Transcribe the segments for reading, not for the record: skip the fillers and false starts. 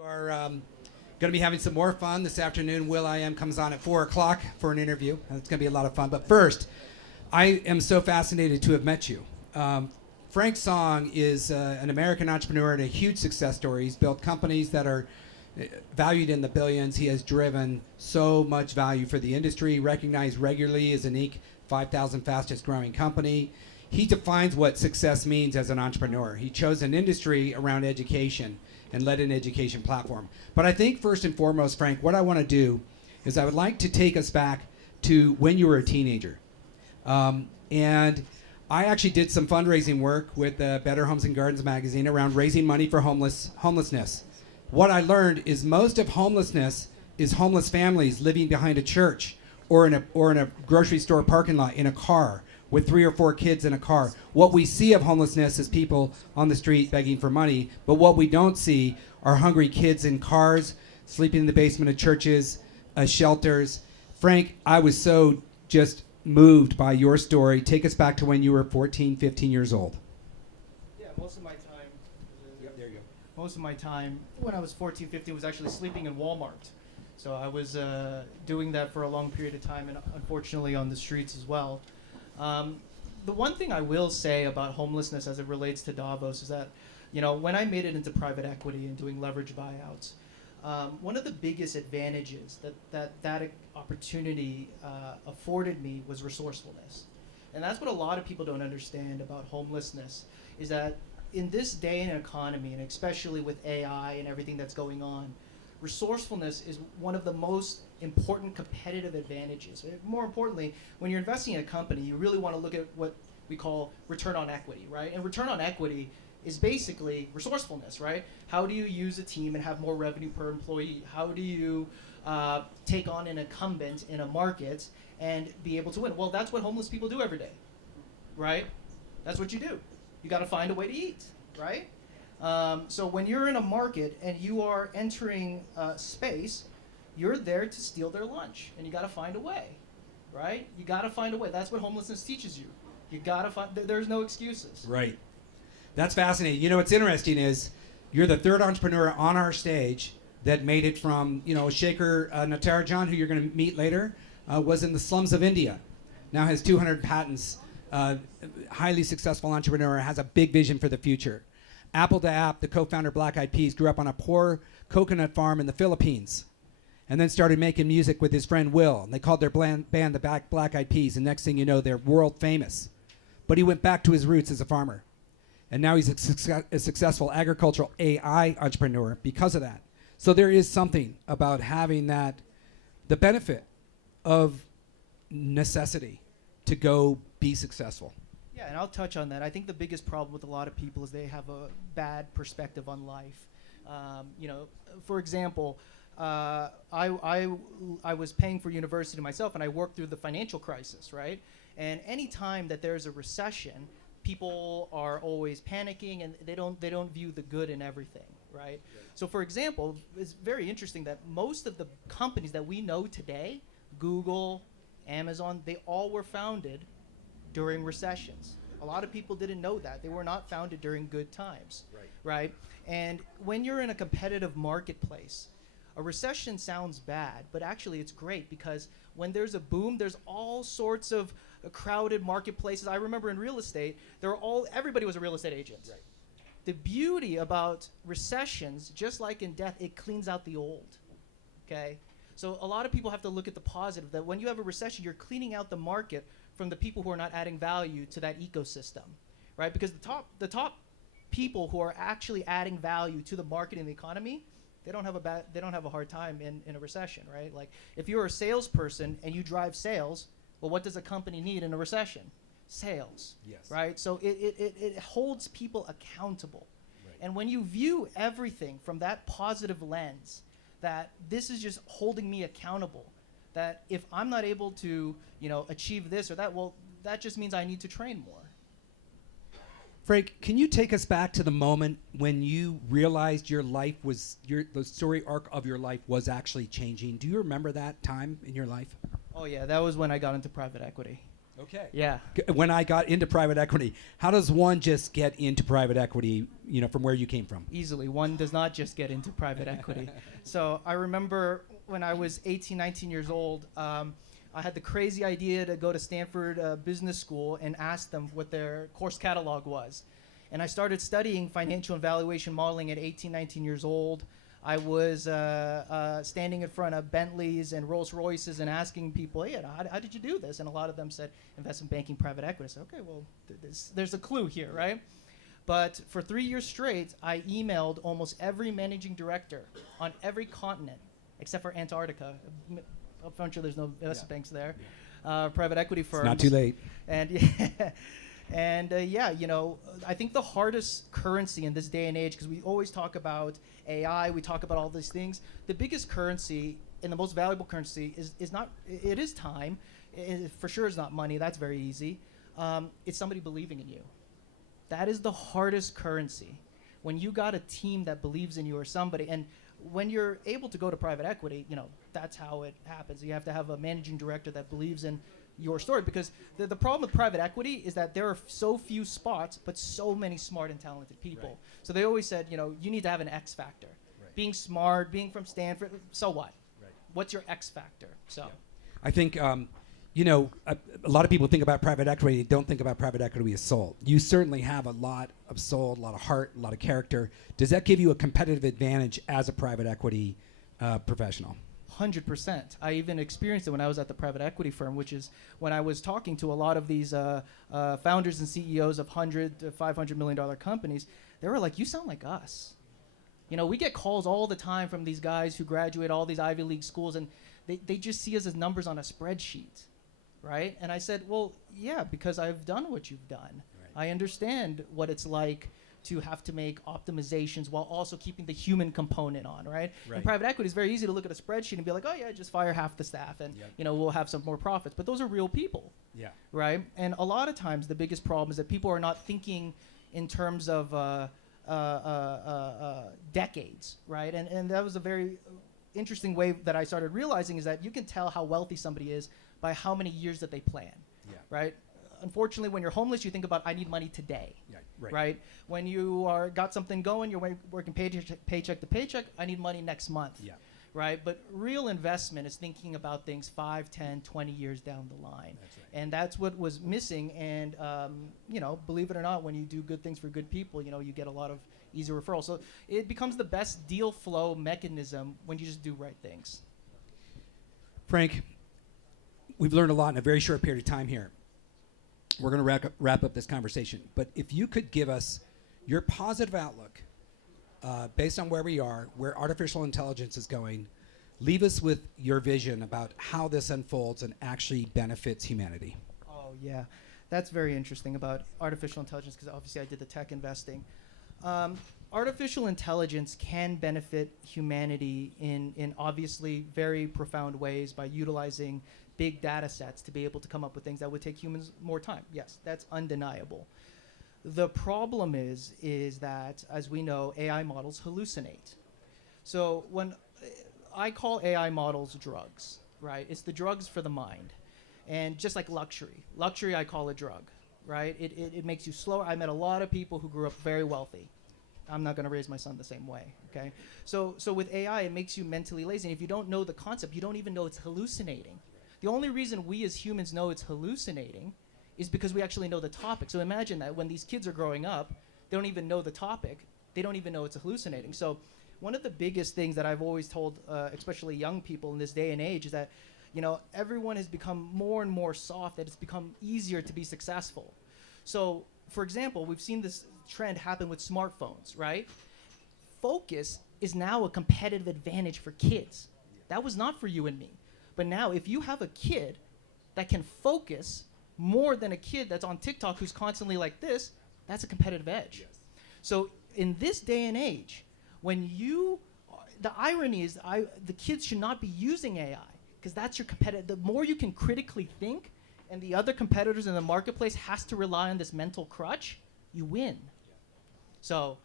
We are going to be having some more fun this afternoon. Will.i.am comes on at 4 o'clock for an interview. It's going to be a lot of fun. But first, I am so fascinated to have met you. Frank Song is an American entrepreneur and a huge success story. He's built companies that are valued in the billions. He has driven so much value for the industry, recognized regularly as an Inc. 5,000 fastest growing company. He defines what success means as an entrepreneur. He chose an industry around education and led an education platform. But I think first and foremost, Frank, what I want to do is I would like to take us back to when you were a teenager. And I actually did some fundraising work with Better Homes and Gardens magazine around raising money for homelessness. What I learned is most of homelessness is homeless families living behind a church or in a grocery store parking lot in a car with 3 or 4 kids in a car. What we see of homelessness is people on the street begging for money, but what we don't see are hungry kids in cars, sleeping in the basement of churches, shelters. Frank, I was so just moved by your story. Take us back to when you were 14, 15 years old. Yeah, most of my time, Yep, there you go. most of my time when I was 14, 15 was actually sleeping in Walmart. So I was doing that for a long period of time and unfortunately on the streets as well. The one thing I will say about homelessness as it relates to Davos is that, when I made it into private equity and doing leverage buyouts, one of the biggest advantages that opportunity afforded me was resourcefulness. And that's what a lot of people don't understand about homelessness, is that in this day and economy, and especially with AI and everything that's going on, resourcefulness is one of the most important competitive advantages. More importantly, when you're investing in a company, you really want to look at what we call return on equity, right? And return on equity is basically resourcefulness, right? How do you use a team and have more revenue per employee? How do you take on an incumbent in a market and be able to win? Well, that's what homeless people do every day, right? That's what you do. You got to find a way to eat, right? So when you're in a market and you are entering space, you're there to steal their lunch, and you got to find a way, right? You got to find a way. That's what homelessness teaches you. You got to find. There's no excuses. Right. That's fascinating. What's interesting is you're the third entrepreneur on our stage that made it from, Shaker Natarajan, who you're going to meet later, was in the slums of India. Now has 200 patents. Highly successful entrepreneur, has a big vision for the future. Apple to App, the co-founder Black Eyed Peas, grew up on a poor coconut farm in the Philippines and then started making music with his friend Will. And they called their band the Black Eyed Peas, and next thing you know, they're world famous. But he went back to his roots as a farmer. And now he's a successful agricultural AI entrepreneur because of that. So there is something about having the benefit of necessity to go be successful. Yeah, and I'll touch on that. I think the biggest problem with a lot of people is they have a bad perspective on life. For example, I was paying for university myself, and I worked through the financial crisis, right? And any time that there's a recession, people are always panicking, and they don't view the good in everything, right? Yeah. So, for example, it's very interesting that most of the companies that we know today, Google, Amazon, they all were founded during recessions. A lot of people didn't know that. They were not founded during good times, right? And when you're in a competitive marketplace, a recession sounds bad, but actually it's great, because when there's a boom, there's all sorts of crowded marketplaces. I remember in real estate, everybody was a real estate agent. Right. The beauty about recessions, just like in death, it cleans out the old, okay? So a lot of people have to look at the positive, that when you have a recession, you're cleaning out the market from the people who are not adding value to that ecosystem, right? Because the top people who are actually adding value to the market and the economy, they don't have a hard time in a recession, right? Like if you're a salesperson and you drive sales, well, what does a company need in a recession? Sales, yes, right? So it holds people accountable, right. And when you view everything from that positive lens, that this is just holding me accountable, that if I'm not able to, achieve this or that, well, that just means I need to train more. Frank, can you take us back to the moment when you realized your life was, the story arc of your life was actually changing? Do you remember that time in your life? Oh yeah, that was when I got into private equity. Okay. Yeah. When I got into private equity, how does one just get into private equity, from where you came from? Easily. One does not just get into private equity. So I remember when I was 18, 19 years old, I had the crazy idea to go to Stanford Business School and ask them what their course catalog was. And I started studying financial and valuation modeling at 18, 19 years old. I was standing in front of Bentleys and Rolls Royces and asking people, hey, how did you do this? And a lot of them said, investment banking, private equity. I said, okay, well, there's a clue here, right? But for 3 years straight, I emailed almost every managing director on every continent, except for Antarctica. Unfortunately, there's no investment banks there. Private equity firms. It's not too late. And I think the hardest currency in this day and age, because we always talk about AI, we talk about all these things. The biggest currency and the most valuable currency is not. It is time. It for sure is not money. That's very easy. It's somebody believing in you. That is the hardest currency. When you got a team that believes in you or somebody, and when you're able to go to private equity, that's how it happens. You have to have a managing director that believes in your story, because the problem with private equity is that there are so few spots but so many smart and talented people. Right. So they always said, you need to have an X factor. Right. Being smart, being from Stanford, so what? Right. What's your X factor? So I think a lot of people think about private equity, don't think about private equity as soul. You certainly have a lot of soul, a lot of heart, a lot of character. Does that give you a competitive advantage as a private equity professional? 100%. I even experienced it when I was at the private equity firm, which is when I was talking to a lot of these founders and CEOs of $100 to $500 million companies. They were like, you sound like us. We get calls all the time from these guys who graduate all these Ivy League schools, and they just see us as numbers on a spreadsheet, right? And I said, well, yeah, because I've done what you've done. Right. I understand what it's like to have to make optimizations while also keeping the human component on, right? In private equity, it's very easy to look at a spreadsheet and be like, oh yeah, just fire half the staff and we'll have some more profits. But those are real people, right? And a lot of times the biggest problem is that people are not thinking in terms of decades, right? And that was a very interesting way that I started realizing, is that you can tell how wealthy somebody is by how many years that they plan, right? Unfortunately, when you're homeless, you think about, I need money today, right? When you got something going, you're working paycheck to paycheck, I need money next month, right? But real investment is thinking about things 5, 10, 20 years down the line. That's right. And that's what was missing. And, believe it or not, when you do good things for good people, you get a lot of easy referrals. So it becomes the best deal flow mechanism when you just do right things. Frank, we've learned a lot in a very short period of time here. We're going to wrap up this conversation. But if you could give us your positive outlook based on where we are, where artificial intelligence is going, leave us with your vision about how this unfolds and actually benefits humanity. Oh, yeah. That's very interesting about artificial intelligence, because obviously I did the tech investing. Artificial intelligence can benefit humanity in obviously very profound ways by utilizing big data sets to be able to come up with things that would take humans more time. Yes, that's undeniable. The problem is that, as we know, AI models hallucinate. So when I call AI models drugs, right? It's the drugs for the mind. And just like luxury I call a drug, right? It makes you slower. I met a lot of people who grew up very wealthy. I'm not going to raise my son the same way, okay? So with AI, it makes you mentally lazy. And if you don't know the concept, you don't even know it's hallucinating. The only reason we as humans know it's hallucinating is because we actually know the topic. So imagine that when these kids are growing up, they don't even know the topic. They don't even know it's hallucinating. So one of the biggest things that I've always told, especially young people in this day and age, is that everyone has become more and more soft, that it's become easier to be successful. So, for example, we've seen this trend happen with smartphones, right? Focus is now a competitive advantage for kids. That was not for you and me. But now, if you have a kid that can focus more than a kid that's on TikTok who's constantly like this, that's a competitive edge. Yes. So in this day and age, the irony is the kids should not be using AI, because that's your competitive. The more you can critically think, and the other competitors in the marketplace has to rely on this mental crutch, you win. Yeah. So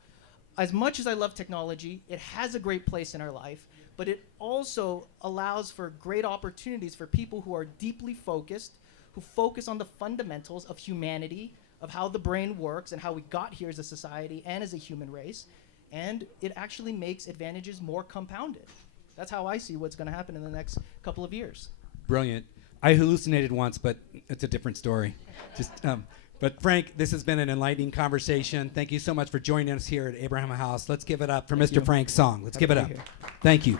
as much as I love technology, it has a great place in our life. But it also allows for great opportunities for people who are deeply focused, who focus on the fundamentals of humanity, of how the brain works and how we got here as a society and as a human race, and it actually makes advantages more compounded. That's how I see what's going to happen in the next couple of years. Brilliant. I hallucinated once, but it's a different story. But Frank, this has been an enlightening conversation. Thank you so much for joining us here at Abraham House. Let's give it up for Thank Mr. you. Frank Song. Let's Happy give it to up. be here. Thank you.